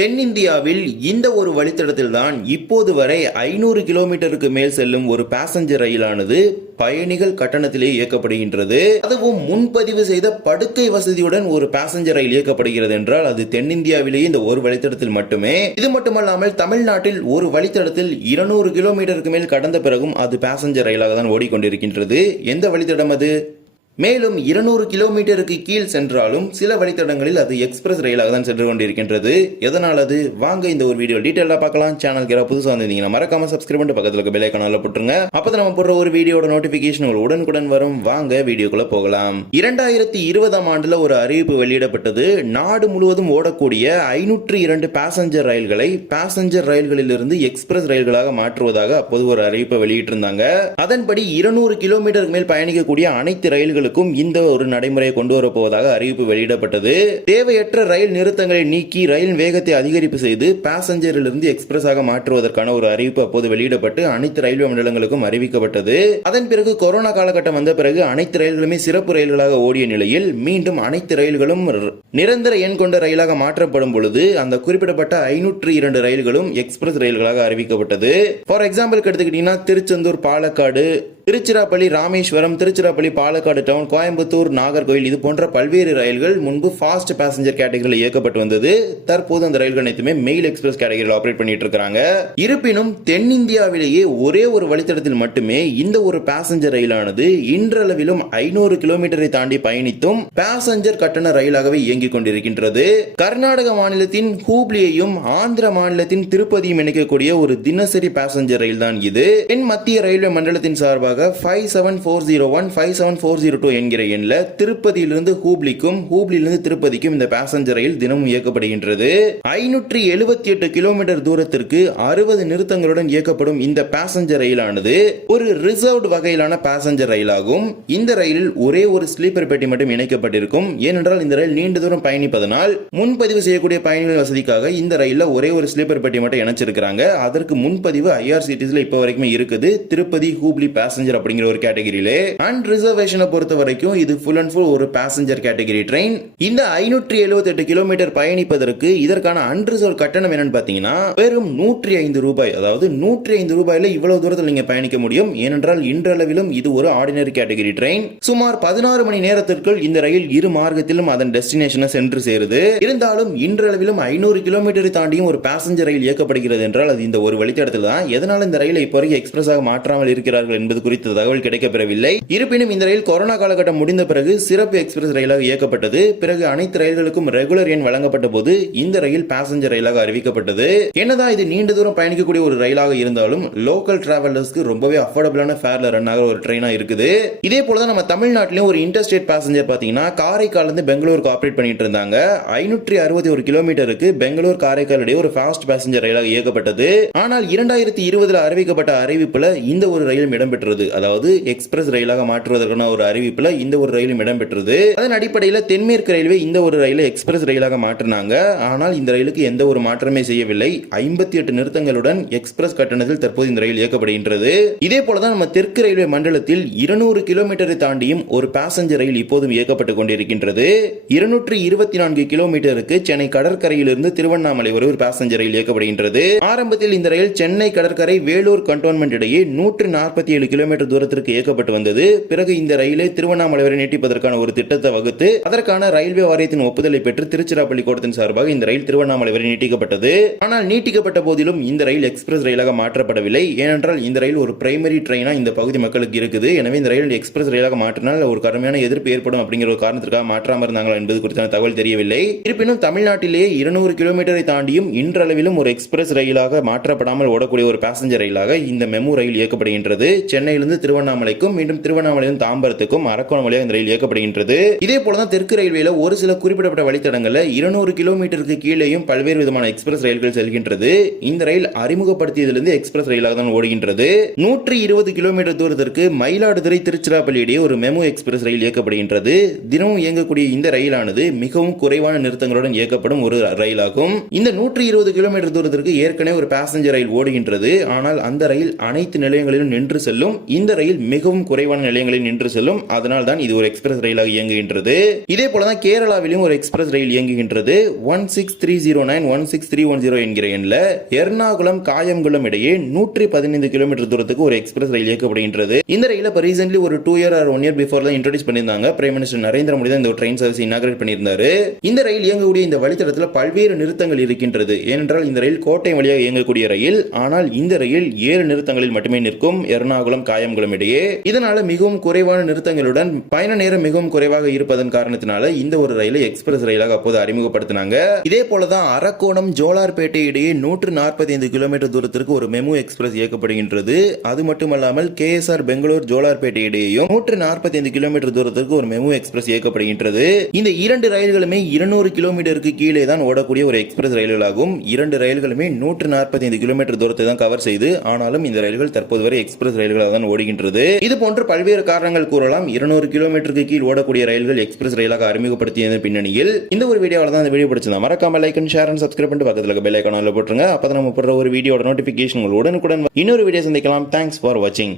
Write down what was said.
தென்னிந்தியாவில் இந்த ஒரு வழித்தடத்தில் தான் இப்போது வரை ஐநூறு கிலோமீட்டருக்கு மேல் செல்லும் ஒரு பேசஞ்சர் ரயிலானது பயணிகள் கட்டணத்திலே இயக்கப்படுகின்றது. அதுவும் முன்பதிவு செய்த படுக்கை வசதியுடன் ஒரு பேசஞ்சர் ரயில் இயக்கப்படுகிறது என்றால் அது தென்னிந்தியாவிலேயே இந்த ஒரு வழித்தடத்தில் மட்டுமே. இது மட்டுமல்லாமல் தமிழ்நாட்டில் ஒரு வழித்தடத்தில் இருநூறு கிலோமீட்டருக்கு மேல் கடந்த பிறகும் அது பேசஞ்சர் ரயிலாக தான் ஓடிக்கொண்டிருக்கின்றது. எந்த வழித்தடம் அது? மேலும் இருநூறு கிலோமீட்டருக்கு கீழ் சென்றாலும் சில வழித்தடங்களில் அது எக்ஸ்பிரஸ் ரயிலாக தான் சென்று கொண்டிருக்கின்றது. எதனால் அது? வாங்க இந்த ஒரு வீடியோ டீட்டெயிலாக பார்க்கலாம். சேனலுக்கு யாராவது புதுசாக வந்திருந்தீங்கன்னா மறக்காம சப்ஸ்கிரைப் பண்ணிட்டு பக்கத்தில் இருக்க பெல் போட்டுருங்க. அப்போ நம்ம போடுற ஒரு வீடியோட நோட்டிஃபிகேஷன் உடனுக்குடன் வரும். வாங்க வீடியோக்குள்ள போகலாம். இரண்டாயிரத்தி இருபதாம் ஆண்டுல ஒரு அறிவிப்பு வெளியிடப்பட்டது. நாடு முழுவதும் ஓடக்கூடிய ஐநூற்று இரண்டு பேசஞ்சர் ரயில்களை பேசஞ்சர் ரயில்களிலிருந்து எக்ஸ்பிரஸ் ரயில்களாக மாற்றுவதாக அப்போது ஒரு அறிவிப்பை வெளியிட்டிருந்தாங்க. அதன்படி இருநூறு கிலோமீட்டருக்கு மேல் பயணிக்கக்கூடிய அனைத்து ரயில்களுக்கும் இந்த ஒரு நடைமுறையை கொண்டு வரப்போவதாக அறிவிப்பு வெளியிடப்பட்டது. தேவையற்ற ரயில் நிறுத்தங்களை நீக்கி ரயில் வேகத்தை அதிகரிப்பு செய்து பேசஞ்சரிலிருந்து எக்ஸ்பிரஸாக மாற்றுவதற்கான ஒரு அறிவிப்பு அப்போது வெளியிடப்பட்டு அனைத்து ரயில்வே மண்டலங்களுக்கும் அறிவிக்கப்பட்டது. அதன் பிறகு கொரோனா காலகட்டம் வந்த பிறகு அனைத்து ரயில்களுமே சிறப்பு ரயில்களாக ஓடிய நிலையில் மீண்டும் அனைத்து ரயில்களும் நிரந்தர எண் கொண்ட ரயிலாக மாற்றப்படும் பொழுது அந்த குறிப்பிடப்பட்ட ஐநூற்று இரண்டு ரயில்களும் எக்ஸ்பிரஸ் ரயில்களாக அறிவிக்கப்பட்டது. ஃபார் எக்ஸாம்பிளுக்கு எடுத்துக்கிட்டீங்கன்னா திருச்செந்தூர் பாலக்காடு திருச்சிராப்பள்ளி ராமேஸ்வரம் திருச்சிராப்பள்ளி பாலக்காடு டவுன் கோயம்புத்தூர் நாகர்கோவில் இது போன்ற பல்வேறு ரயில்கள் முன்பு ஃபாஸ்ட் பேசஞ்சர் கேட்டகரியில் இயக்கப்பட்டு வந்தது. தற்போது அந்த ரயில்கள் அனைத்துமே மெயில் எக்ஸ்பிரஸ் கேட்டகரியில் ஆப்ரேட் பண்ணிட்டு இருக்காங்க. இருப்பினும் தென்னிந்தியாவிலேயே ஒரே ஒரு வழித்தடத்தில் மட்டுமே இந்த ஒரு பேசஞ்சர் ரயிலானது இன்றளவிலும் ஐநூறு கிலோமீட்டரை தாண்டி பயணித்தும் பேசஞ்சர் கட்டண ரயிலாகவே இயங்கிக் கொண்டிருக்கின்றது. கர்நாடக மாநிலத்தின் ஹூப்ளியையும் ஆந்திர மாநிலத்தின் திருப்பதியும் இணைக்கக்கூடிய ஒரு தினசரி பேசஞ்சர் ரயில் தான் இது. தென் மத்திய ரயில்வே மண்டலத்தின் சார்பாக five seven four zero one five seven four zero two என்கிற எண்ணில் திருப்பதியிலிருந்து ஹூப்ளிக்கும் ஹூப்ளியிலிருந்து திருப்பதிக்கும் இந்த பேசஞ்சர் ரயில் தினமும் இயக்கப்படுகின்றது. ஐநூற்றி எழுபத்தி எட்டு கிலோமீட்டர் தூரத்திற்கு அறுபது நிறுத்தங்களுடன் இயக்கப்படும் இந்த பேசஞ்சர் ரயிலானது ஒரு ரிசர்வ்ட் வகையிலான பேசஞ்சர் ரயிலாகும். இந்த ரயிலில் ஒரே ஒரு ஸ்லீப்பர் பெட்டி மட்டும் இணைக்கப்பட்டிருக்கும். ஏனென்றால் இந்த ரயில் நீண்ட தூரம் பயணிப்பதனால் முன்பதிவு செய்யக்கூடிய பயணிகள் வசதிக்காக இந்த ரயிலில் ஒரே ஒரு ஸ்லீப்பர் பெட்டி மட்டும் இணைச்சிருக்காங்க அதற்கு முன்பதிவு ஐஆர்சிடிசியில் இப்போ வரைக்கும் இருக்குது. திருப்பதி ஹூப்ளி பேசஞ்சர் அப்படிங்கிற ஒரு கேட்டகரியிலே அண்ட் ரிசர்வேஷனை பொறுத்த வரைக்கும் இது ஃபுல் அண்ட் ஃபுல் ஒரு பேசஞ்சர் கேட்டகரி ட்ரெயின் இந்த ஐநூற்றி எழுபத்தி எட்டு கிலோமீட்டர் பயணிப்பதற்கு இதற்கான அன்ரிசர்வ் கட்டணம் என்னன்னு பாத்தீங்கன்னா வெறும் நூற்றி ஐந்து ரூபாய். அதாவது நூற்றி ஐந்து ரூபாயில இவ்வளவு தூரத்தில் நீங்க பயணிக்க முடியும். ஏனென்றால் இன்றளவிலும் இது ஒரு ஆர்டினரி கேட்டகரி ட்ரெயின் சுமார் பதினாறு மணி நேரத்திற்குள் இந்த ரயில் இரு மார்க்கத்திலும் அதன் டெஸ்டினேஷனை சென்று சேருது. இருந்தாலும் இன்றளவிலும் ஐநூறு கிலோமீட்டரை தாண்டியும் ஒரு பேசஞ்சர் ரயில் இயக்கப்படுகிறது என்றால் அது இந்த ஒரு வழித்தடத்தில் தான் எதனால் இந்த ரயிலை இப்போ வரைக்கும் எக்ஸ்பிரஸாக மாற்றாமல் இருக்கிறார்கள் என்பது குறித்த தகவல் கிடைக்கப்பெறவில்லை. இருப்பினும் இந்த ரயில் கொரோனா காலகட்டம் முடிந்த பிறகு சிறப்பு எக்ஸ்பிரஸ் ரயிலாக இயக்கப்பட்டது. பிறகு அனைத்து ரயில்களுக்கும் ரெகுலர் எண் வழங்கப்பட்ட போது இந்த ரயில் பேசஞ்சர் ரயிலாக அறிவிக்கப்பட்டது. என்னதான் இது நீண்ட தூரம் பயணிக்கக்கூடிய ஒரு ரயிலாக இருந்தாலும் லோக்கல் டிராவலர்ஸ்க்கு ரொம்பவே அஃபோர்டபுளான ஃபேர்ல ரன் ஆகிற ஒரு ட்ரெயினா இருக்குது. இதே போலதான் நம்ம தமிழ்நாட்டிலும் ஒரு இன்டர்ஸ்டேட் பேசஞ்சர் பாத்தீங்கன்னா காரைக்கால் இருந்து பெங்களூருக்கு ஆப்ரேட் பண்ணிட்டு இருந்தாங்க. ஐநூற்றி அறுபத்தி ஒரு கிலோமீட்டருக்கு பெங்களூர் காரைக்கால் இடையே ஒரு ஃபாஸ்ட் பேசஞ்சர் ரயிலாக இயக்கப்பட்டது. ஆனால் இரண்டாயிரத்தி இருபதுல அறிவிக்கப்பட்ட அறிவிப்புல இந்த ஒரு ரயிலும் இடம்பெற்றது அதாவது எக்ஸ்பிரஸ் ரயிலாக மாற்றுவதற்கான ஒரு அறிவிப்புல இந்த ஒரு ரயிலும் இடம்பெற்றது. அதன் அடிப்படையில் தென்மேற்கு ரயில்வே இந்த ஒரு ரயிலை எக்ஸ்பிரஸ் ரயிலாக மாற்றினாங்க. ஆனால் இந்த ரயிலுக்கு எந்த ஒரு மாற்றமே செய்யவில்லை. ஐம்பத்தி எட்டு நிறுத்தங்களுடன் எக்ஸ்பிரஸ் கட்டணத்தில் தற்போது இந்த ரயில் இயக்கப்படுகின்றது. இதே போலதான் நம்ம தெற்கு ரயில்வே மண்டலத்தில் இருநூறு கிலோமீட்டரை தாண்டியும் ஒரு பேசஞ்சர் ரயில் இப்போதும் இயக்கப்பட்டு கொண்டிருக்கின்றது. இருநூற்று இருபத்தி நான்கு கிலோமீட்டருக்கு சென்னை கடற்கரையிலிருந்து திருவண்ணாமலை வரை ஒரு பேசஞ்சர் ரயில் இயக்கப்படுகின்றது. ஆரம்பத்தில் இந்த ரயில் சென்னை கடற்கரை வேலூர் கண்டோன்மெண்ட் இடையே நூற்று நாற்பத்தி ஏழு கிலோமீட்டர் தூரத்திற்கு இயக்கப்பட்டு வந்தது. பிறகு இந்த ரயிலை திருவண்ணாமலை வரை நீட்டிப்பதற்கான ஒரு திட்டத்தை வகுத்து அதற்கான ரயில்வே வாரியத்தின் ஒப்புதலை பெற்று திருச்சிராப்பள்ளி கோட்டத்தின் சார்பாக இந்த ரயில் திருவண்ணாமலை வரை நீட்டிக்கப்பட்டது. ஆனால் நீட்டிக்கப்பட்ட போதிலும் இந்த ரயில் எக்ஸ்பிரஸ் ரயிலாக மாற்றப்படவில்லை. ஏனென்றால் இந்த ரயில் ஒரு பிரைமரி ட்ரெயினா இந்த பகுதி மக்களுக்கு இருக்குது. எனவே இந்த ரயில் எக்ஸ்பிரஸ் ரயிலாக மாற்றினால் ஒரு கடுமையான எதிர்ப்பு ஏற்படும் அப்படிங்கிற ஒரு காரணத்திற்காக மாற்றாமல் இருந்தாங்களா என்பது குறித்தான தகவல் தெரியவில்லை. இருப்பினும் தமிழ்நாட்டிலேயே இருநூறு கிலோமீட்டரை தாண்டியும் இன்றளவிலும் ஒரு எக்ஸ்பிரஸ் ரயிலாக மாற்றப்படாமல் ஓடக்கூடிய ஒரு பேசஞ்சர் ரயிலாக இந்த மெமு ரயில் இயக்கப்படுகின்றது. சென்னையிலிருந்து திருவண்ணாமலைக்கும் மீண்டும் திருவண்ணாமலையிலிருந்து தாம்பரத்துக்கும் அரக்கோணம் வழியாக இந்த ரயில் இயக்கப்படுகின்றது. இதே போலதான் தெற்கு ரயில்வேல ஒரு சில குறிப்பிடப்பட்ட வழித்தடங்கள்ல இருநூறு கிலோமீட்டருக்கு கீழேயும் பல்வேறு விதமான எக்ஸ்பிரஸ் ரயில்கள் செல்கின்றது. இந்த ரயில் அறிமுகப்படுத்தியதிலிருந்து எக்ஸ்பிரஸ் ரயிலாக தான் ஓடுகின்றது. நூற்றி இருபது கிலோமீட்டர் தூரத்திற்கு மயிலாடுதுறை திருச்சிராப்பள்ளி இடையே ஒரு மெமோ எக்ஸ்பிரஸ் ரயில் இயக்கப்படுகின்றது. தினமும் இயங்கக்கூடிய இந்த ரயிலானது மிகவும் குறைவான நிறுத்தங்களுடன் இயக்கப்படும் ஒரு ரயிலாகும். இந்த நூற்றி இருபது கிலோமீட்டர் தூரத்திற்கு ஏற்கனவே ஒரு பேசஞ்சர் ரயில் ஓடுகின்றது. ஆனால் அந்த ரயில் அனைத்து நிலையங்களிலும் நின்று செல்லும் இந்த ரயில் மிகவும் குறைவான நிலையங்களில் நின்று செல்லும். அதனால் தான் இது ஒரு எக்ஸ்பிரஸ் ரயிலாக இயங்குகின்றது. இதே போலதான் கேரளாவிலும் ஒரு எக்ஸ்பிரஸ் ரயில் இயங்குகின்றது. One six three zero nine one six three one zero என்கிற எண்ணில் எர்ணாகுளம் காயம்குளம் இடையே நூற்றி பதினைந்து கிலோமீட்டர் தூரத்துக்கு ஒரு எக்ஸ்பிரஸ் ரயில் இயக்கப்படுகின்றது. இந்த ரயில இப்போ ரீசென்ட்லி ஒரு two year or one year before தான் இன்ட்ரடியூஸ் பண்ணியிருந்தாங்க. பிரைம் மினிஸ்டர் நரேந்திர மோடி தான் இந்த ட்ரெயின் சர்வீஸ் இனாகிரேட் பண்ணியிருந்தாரு. இந்த ரயில் இயங்கக்கூடிய இந்த வழித்தடத்தில் பல்வேறு நிறுத்தங்கள் இருக்கின்றது. ஏனென்றால் இந்த ரயில் கோட்டை வழியாக இயங்கக்கூடிய ரயில் ஆனால் இந்த ரயில் ஏழு நிறுத்தங்களில் மட்டுமே நிற்கும். எர்ணாகுளம் காயங்களும் இடையே இதனால மிகவும் குறைவான நிறுத்தங்களுடன் பயண நேரம் மிகவும் குறைவாக இருப்பதன் காரணத்தினால இந்த ஒரு ரயிலை எக்ஸ்பிரஸ் ரயிலாக அப்போது அறிமுகப்படுத்தினாங்க. இதே போலதான் அரக்கோணம் ஜோலார்பேட்டை இடையே நூற்று நாற்பத்தி ஐந்து கிலோமீட்டர் தூரத்திற்கு ஒரு மெமு எக்ஸ்பிரஸ் இயக்கப்படுகின்றது. அது மட்டுமல்லாமல் கேஎஸ்ஆர் பெங்களூர் ஜோலார்பேட்டை இடையேயும் நூற்று நாற்பத்தி ஐந்து கிலோமீட்டர் தூரத்திற்கு ஒரு மெமு எக்ஸ்பிரஸ் இயக்கப்படுகின்றது. இந்த இரண்டு ரயில்களுமே இருநூறு கிலோமீட்டருக்கு கீழே தான் ஓடக்கூடிய ஒரு எக்ஸ்பிரஸ் ரயில்களாகும். இரண்டு ரயில்களுமே நூற்று நாற்பத்தி ஐந்து கிலோமீட்டர் தூரத்தை தான் கவர் செய்து ஆனாலும் இந்த ரயில்கள் தற்போது வரை எக்ஸ்பிரஸ் ரயில்களாக தான் ஓடுகின்றது. இது போன்று பல்வேறு காரணங்கள் கூறலாம். இருநூறு கிலோமீட்டருக்கு கீழ் ஓடக்கூடிய ரயில்கள் எக்ஸ்பிரஸ் ரயிலாக அறிமுகப்படுத்தியது பின்னணியில். இந்த ஒரு வீடியோவில் தான் இந்த வீடியோ பிடிச்சிருந்தா மறக்காம like and share and subscribe பண்ணிட்டு பக்கத்தில் பெல் ஐக்கானில் போட்டுருங்க. அப்போ நம்ம போடுற ஒரு வீடியோட நோட்டிஃபிகேஷன் உங்கள் உடனுக்குடன் இன்னொரு வீடியோ சந்திக்கலாம். தேங்க்ஸ் ஃபார் வாட்சிங்